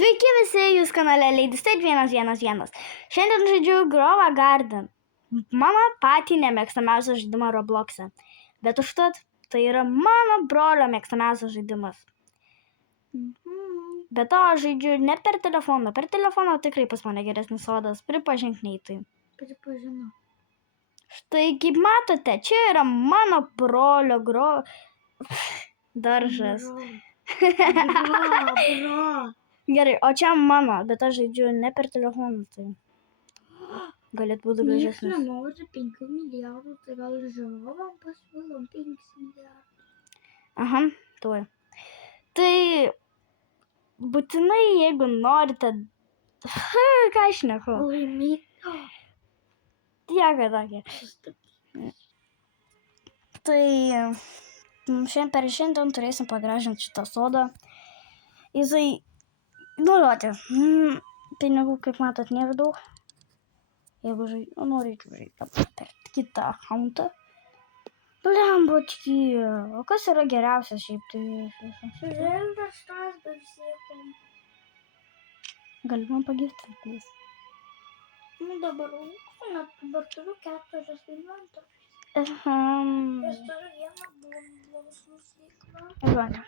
Sveiki visi, jūs kanale Ladystate 111. Šiandien žaidžiu Grova Garden. Mano patį nemėgstamiausią žaidimą Roblox'e. Bet užtat tai yra mano brolio mėgstamiausias žaidimas. Bet to aš žaidžiu ne per telefoną. Per telefoną tikrai pas mane geresnis sodas. Pripažink nei tai. Pripažinau. Štai kaip matote, čia yra mano brolio daržas. Bro. Gerai, o čia mano, bet aš žaidžiu ne per telefoną. Tai galėtų būti Niekas gražesnis. nenori 5 milijardų, tai gal ir žiūrovam pasiūlom 5 milijardų. Aha, tuoj. Tai būtinai, jeigu norite... Ką aš šneku? Laimėt. Tiek, tokie. Tai šiandien turėsim pagražinti šitą sodą. Jisai... Duoti. Pinigų, kaip matot, nėra daug. Jeigu norėčiau žaisti per kitą akauntą. Blembočki. O kas yra geriausias šiaip tai? Želdas tas bersiekom. Gali man pagiftinti. Nu dabar turiu 4 inventorius. Aš turiu vieną blosmus veiklą.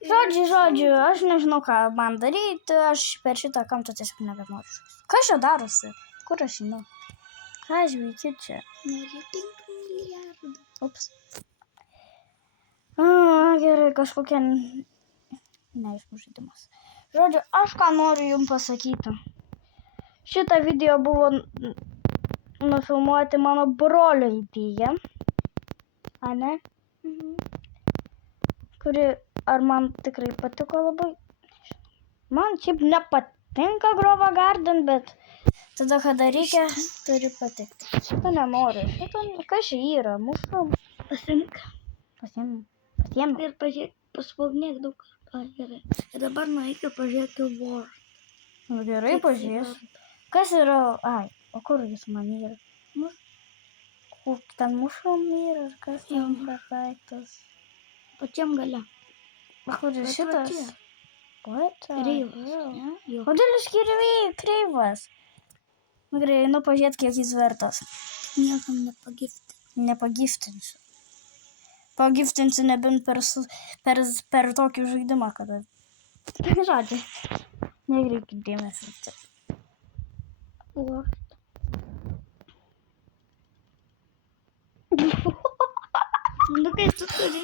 Žodžiu, aš nežinau, ką man daryti, aš per šitą akauntą tiesiog nebenoriu žaisti. Kas čia darosi? Kur aš einu? Ką aš veikiu čia? Nori 5 milijardų. Ups. Gerai, kažkokia neaišku žaidimas. Žodžiu, aš ką noriu jums pasakyti. Šitą video buvo nufilmuoti mano brolio idėja. Ane? Kuri, ar man tikrai patiko labai? Man šiaip nepatinka Grova Garden, bet tada, kada reikia, turi patikti. Šitą nenoriu. Šitą, kas čia yra? Mušam. Pasink. Pasiėmė. Ir pažiūrėk, paspaudinėk daug. Gerai. Ir dabar nueik ir pažiūrėk War. Nu, gerai, pažiūrėsiu. Kas yra? Ai, o kur jis man yra? Kur ten mušam yra? Kas ten per daiktas? Pačiam gale. O kur ir šitas? Kreivas. Kodėl jis kreivas? Gerai, nu pažiūrėt, kiek jis vertas. Niekam Nepagiftinsiu. Pagiftinsiu nebent per tokį žaidimą, kada. Žodžiu. Negreikit dėmesį. Nu, kai tu turi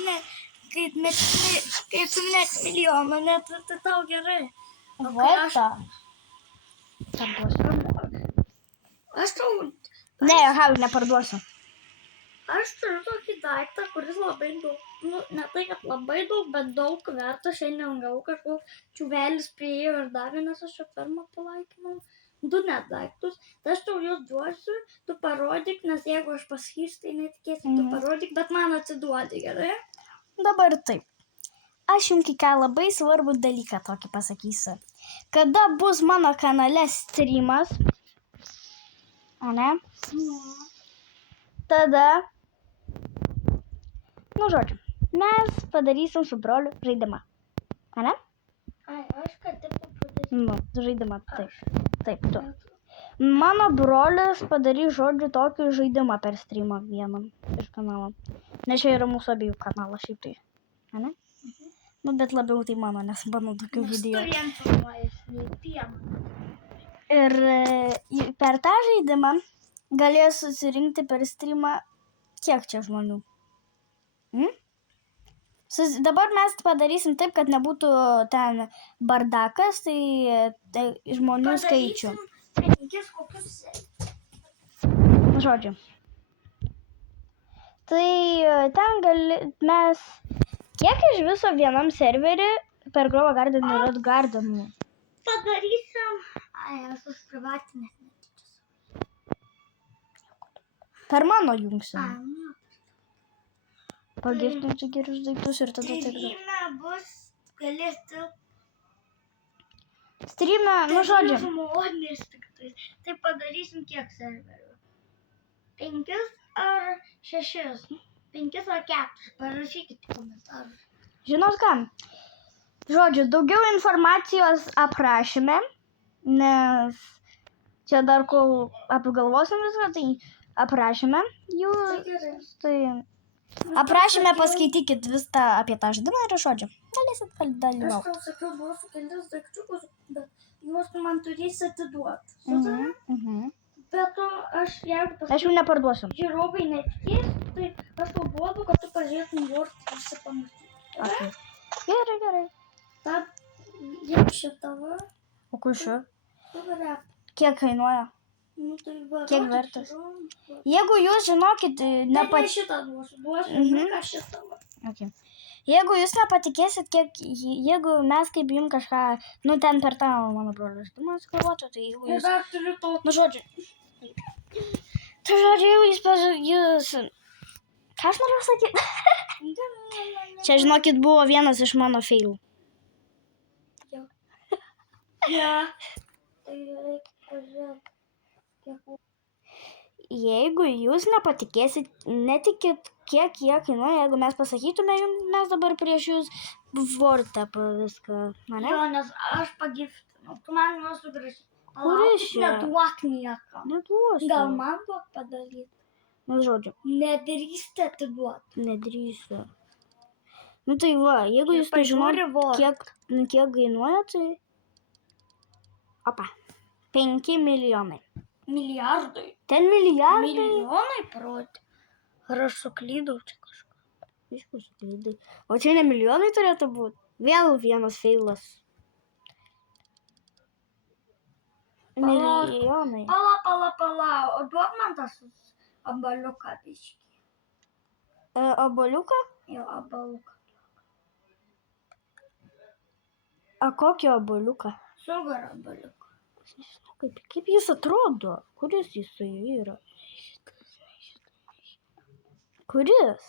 kai tu net milijoną, net tai tau gerai. Vata. Aš tau... Ne, neparduosiu. Aš turiu tokį daiktą, kuris labai daug, nu, ne tai, kad labai daug, bet daug verta. Šiandien gavau kažkoks čiuvelis prieėjo ir davė, nes aš čia fermą palaikinau. 2 net daiktus. Tai aš tau juos duosiu, tu parodyk, nes jeigu aš pasakysiu, tai netikėsi, tu parodyk, bet man atsiduodi, gerai? Dabar taip. Aš jums ką labai svarbų dalyką tokį pasakysiu. Kada bus mano kanale streamas, ane? Tada, nu žodžiu, mes padarysim su broliu žaidimą. Ane? Ai, aš kad taip padarysiu. Nu, žaidimą, taip. Taip, tu. Mano brolis padarys, žodžiu, tokį žaidimą per streamą vienam iš kanalo. Nes čia yra mūsų abiejų kanalas šiaip tai. Ane? Nu, bet labiau tai mano, nes mano tokių video. Ir per tą žaidimą galės susirinkti per streamą kiek čia žmonių. Dabar mes padarysim taip, kad nebūtų ten bardakas, tai žmonių skaičių. Žodžiu. Tai ten mes... Kiek iš viso vienam serverį per Grova Garden yra gardenų? Padarysim... Ai, aš užprivatinęs netyčias. Per mano jungsim. Ai, nu. Pagiftinsiu gerus daiktus ir tada taip. Streame bus, galės tilpti. Streame, nu žodžiu. Žmonės tik tai. Tai padarysim kiek serverių? 5 ar 6? 5 ar 4? Parašykite komentarus. Žinot ką? Žodžiu, daugiau informacijos aprašyme, nes čia dar kol apgalvosim viską, tai aprašyme jų. Tai gerai. Tai aprašyme paskaitykit viską apie tą žaidimą ir žodžiu. Galėsit Aš dalyvauti. tau sakiau, duosiu kelis daikčiukus, bet juos tu man turėsi atiduoti. Bet to aš, jeigu Aš jų neparduosiu. žiūrovai netikės, tai aš tau duodu, kad tu pažiūrėtum juos visi pamatyti. Okay. Gerai. Tad jau šitą O kur šio? suvarę. Kiek kainuoja? Nu, tai va, Kiek rodžiu, vertas? žiūrovam. Jeigu jūs žinokit, Bet ne šitą duosiu, ką šitą. Okay. Jeigu jūs nepatikėsit, jeigu mes kaip jums kažką, nu ten per tą mano brolio žaidimą sugalvotų, tai jeigu Ir jūs... dar turiu tokį. Nu, žodžiu. Tai žodžiu, jūs... Ką aš noriu sakyti? Čia, žinokit, buvo vienas iš mano failų. Ja. Tai reikia pažiūrėti. Jeigu jūs nepatikėsit, netikit, kiek jie kainuoja, jeigu mes pasakytume jums, mes dabar prieš jūs vortą viską, mane? Jo, nes aš pagiftinau. Tu man juos sugrįžti. Kuris čia? Neduok nieko. Neduosiu. Gal man duok padaryti? Nu, žodžiu, Nedrįsti atiduoti. nedrįsiu. Nu, tai va, jeigu jūs nežinote, kiek kainuoja, tai... Opa, 5 milijonai. Milijardai. Ten milijardai. Milijonai proti. Ar aš suklydau čia kažką? Aišku, suklydai. O čia ne milijonai turėtų būti. Vėl vienas feilas. Milijonai. Pala. O duok man tas abaliuką biškį. Abaliuką? Jo, abaliuką. A kokio abaliuką? Sugar abaliuką. Kaip jis atrodo? Kuris jisai yra? Kuris?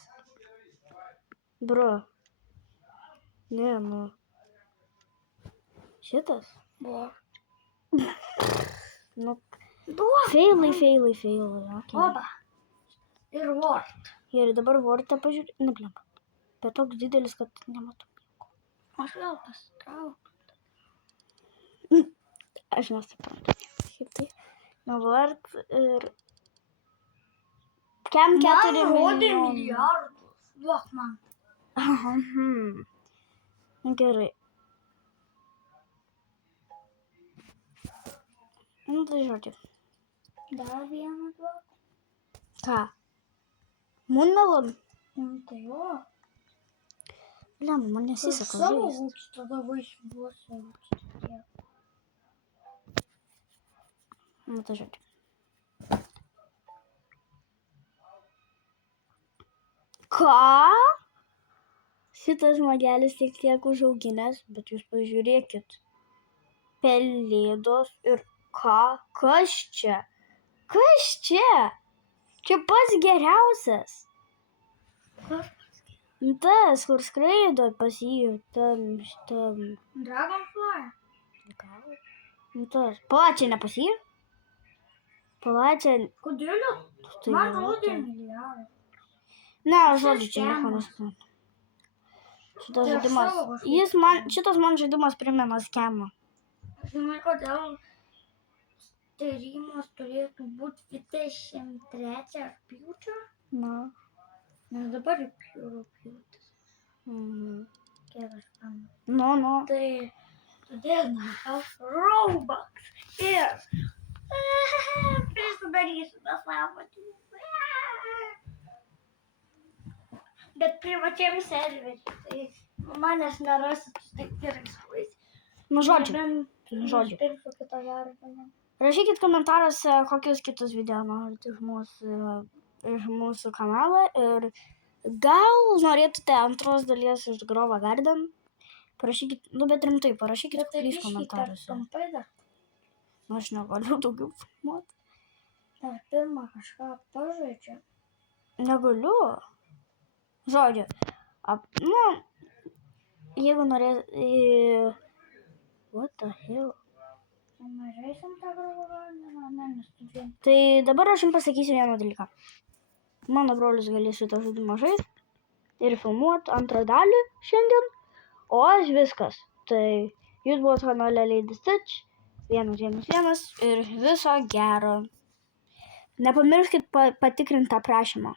Bro. Ne, nu. Šitas? Buvo. Nu. Duok. Feilai. Okay. Oba. Ir vort. Ir dabar vortą pažiūrė. Neblem. Bet toks didelis, kad nematau. Aš vėl pasitraukiu. Aš nesuprantu. Šiaip tai. Nu, vart ir... Kem 4 Man rodė milijonai. milijardus. Duok man. Gerai. Nu, tai žodžiu. Dar vieną duok. Ką? Moonmelon? Tai jo. Blem, man nesiseka Savo žaisti. ūkį tada vaisių duosiu. Tiek. Nu, tai žodžiu. Ką? Šitas žmogelis tiek užauginęs, bet jūs pažiūrėkit. Pelėdos ir ką? Kas čia? Kas čia? Čia pats geriausias. Kas? Tas, kur skraido pas jį, tam. Dragonfly. Tas. Palačia, ne pas jį? Palačia. Kodėl? Tai Man yra rodė tai. milijardą. Ne, žodžiu, čia nieko nesuprantu. Šitas žaidimas. Šitas man žaidimas primena skemą. Žinai, kodėl tyrimas turėtų būti 23 rugpjūčio? Na. Nes dabar rugpjūtis. Kiek aš pamenu. Nu. Tai todėl aš Robux ir prisidarysiu tą savo. Bet privačiam serveriui, tai manęs nerasit su taip gerais. Nu, žodžiu. Nusipirksiu kitą vertinimą. Rašykit komentaruose, kokius kitus video norite iš mūsų kanalo ir gal norėtumėte antros dalies iš Grove Garden. Parašykit, nu bet rimtai, parašykit please komentaruose. Trumpai dar. Aš negaliu daugiau filmuoti. Dar pirmą kažką pažaidžiu. Negaliu. Žodžiu, nu, jeigu norės... What the hell? Mažaisim tą Grove Gardeną, nestudijuojam. Tai dabar aš jums pasakysiu vieną dalyką. Mano brolis galės šitą žaidimą žaisti ir filmuoti antrą dalį šiandien, o aš viskas. Tai jūs buvot kanale Lady Stitch 111 ir viso gero. Nepamirškit patikrinti aprašymą.